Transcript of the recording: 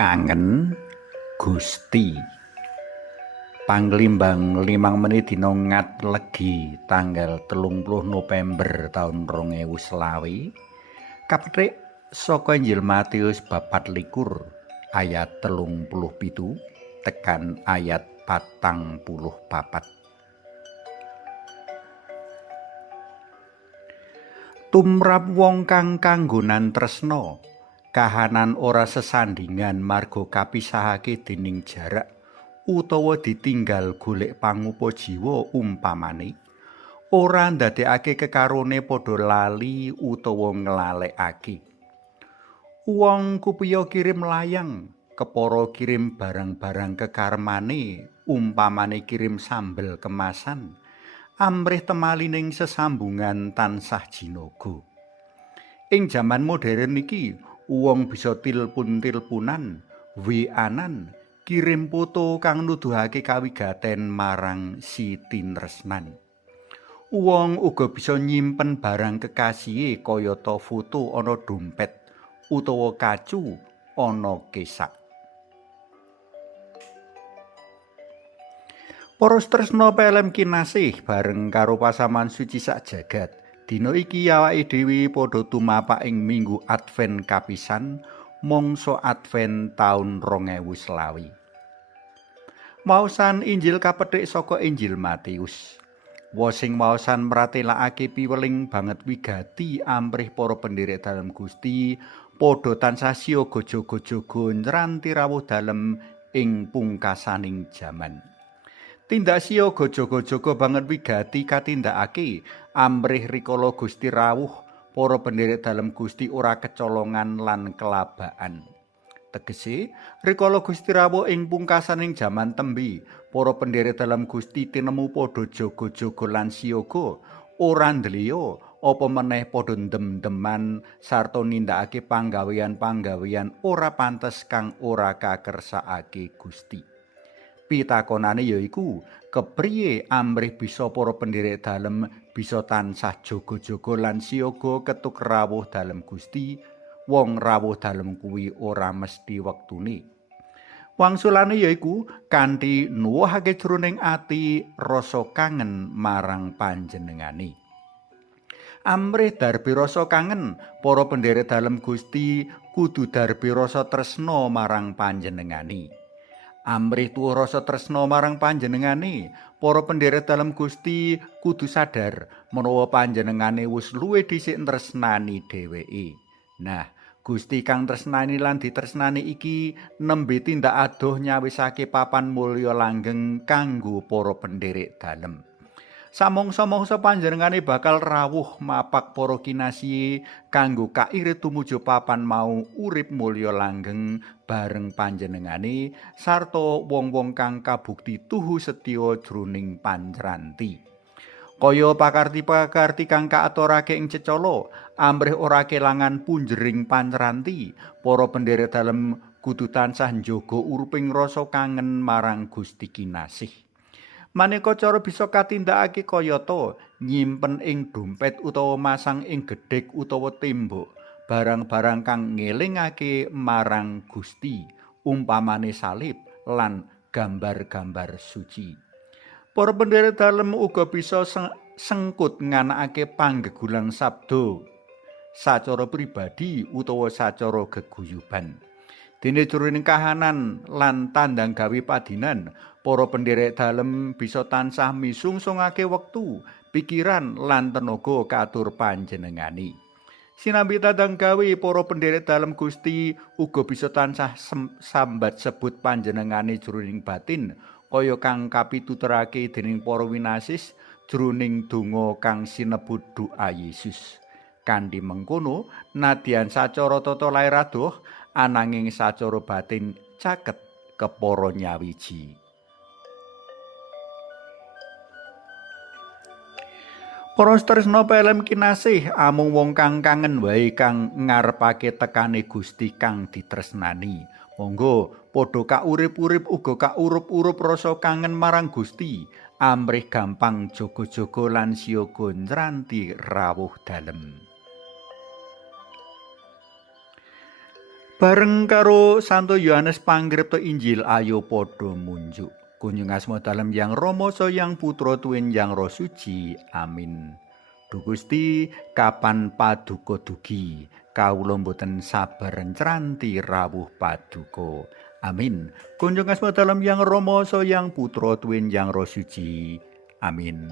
Kangen Gusti. Panglimbang 5 menit dina Ngat Legi tanggal 30 November taun 2020 kapethik saka Injil Matius bab 24 ayat 37 tekan ayat 44. Tumrap wong kang kanggonan tresna kahanan ora sesandingan marga kapisahake dening jarak utawa ditinggal golek pangupa jiwa umpamane ora ndadekake kekarone padha lali utawa nglalekake. Wong kupiya kirim layang, kepara kirim barang-barang kekarmane umpamane kirim sambel kemasan, amrih temalining sesambungan tansah jinaga. Ing jaman modern iki wong bisa tilpun-tilpunan, WA-an, kirim foto kang nuduhake kawigaten marang si tinresnan. Wong uga bisa nyimpen barang kekasihe kayata foto ana dompet utawa kacu ana kesak. Para tresna pelem kinasih bareng karo pasaman suci sak jagat. Dina iki awake dhewe padha tumapak ing minggu Advent kapisan mangsa Advent taun 2020. Maosan Injil kapethik saka Injil Matius. Wosing maosan mratelakake piweling banget wigati amrih para pendherek dalem Gusti padha tansah siaga jaga-jaga nyranti rawuh dalem ing pungkasaning jaman. Tindak siaga jaga-jaga banget wigati katindakake amrih rikala Gusti rawuh para pendherek dalem Gusti ora kecolongan lan kelabaan. Tegese rikala Gusti rawuh ing pungkasaning jaman tembe para pendherek dalem Gusti tinemu padha jaga-jaga lan siaga ora ndeliya apa meneh padha ndem-ndeman sarta nindakake panggawean-panggawean ora pantes kang ora kakersakake Gusti. Pitakonane yaiku kepriye amrih bisa para pendherek dalem bisa tansah jaga-jaga lan siaga ketuk rawuh dalem Gusti. Wong rawuh dalem kuwi ora mesti wektune. Wangsulane yaiku kanthi nuwuhake jroning ati rasa kangen marang panjenengane. Amrih darbe rasa kangen, para pendherek dalem Gusti kudu darbe rasa tresna marang panjenengane. Amrih tuwuh rasa tresna marang panjenengane, para pendherek dalem Gusti kudu sadar menawa panjenengane wis luwih dhisik tresnani dheweke. Nah, Gusti kang tresnani lan ditresnani iki nembe tindak adoh nyawisake papan mulya langgeng kanggo para pendherek dalem. Samangsa-mangsa panjenengane bakal rawuh mapak para kinasihe kanggo kairit tumuju papan mau urip mulya langgeng bareng panjenengane sarta wong-wong kang kabukti tuhu setya jroning panjranti. Kaya pakarti-pakarti kang kaaturake ing cecala, amrih ora kelangan punjering panjranti, para pendherek dalem kudu tansah njaga uriping rasa kangen marang Gusti kinasih. Maneka cara bisa katindakake kayata nyimpen ing dompet utawa masang ing gedhek utawa tembok barang-barang kang ngelingake marang Gusti, umpamane salib lan gambar-gambar suci. Para pendherek dalem uga bisa sengkut nganakake panggegulang sabda sacara pribadi utawa sacara geguyuban. Dene jroning kahanan lan tandang gawe padinan, para pendherek dalem bisa tansah misungsungake wektu, pikiran lan tenaga katur panjenengane. Sinambi tandang gawe para pendherek dalem Gusti uga bisa tansah sambat sebut panjenengane jroning batin, kaya kang kapituturake dening para winasis jroning donga kang sinebut doa Yesus. Kanthi mengkono, nadyan sacara tata lair adoh, ananging sacara batin caket kepara nyawiji. Para tresna pelem kinasih, amung wong kang kangen wae kang ngarepake tekane Gusti kang ditresnani. Monggo padha kaurip-urip uga kaurup-urup rasa kangen marang Gusti, amrih gampang jaga-jaga lan siaga nyranti rawuh dalem. Bareng karo Santo Yohanes Pangripta Injil ayo padha munjuk. Kunjung asma dalem Yang Rama Yang Putra Tuwin Yang Roh Suci. Amin. Duh Gusti, kapan paduka dugi, kawula boten sabar ncranti rawuh paduka. Amin. Kunjung asma dalem Yang Rama Yang Putra Tuwin Yang Roh Suci. Amin.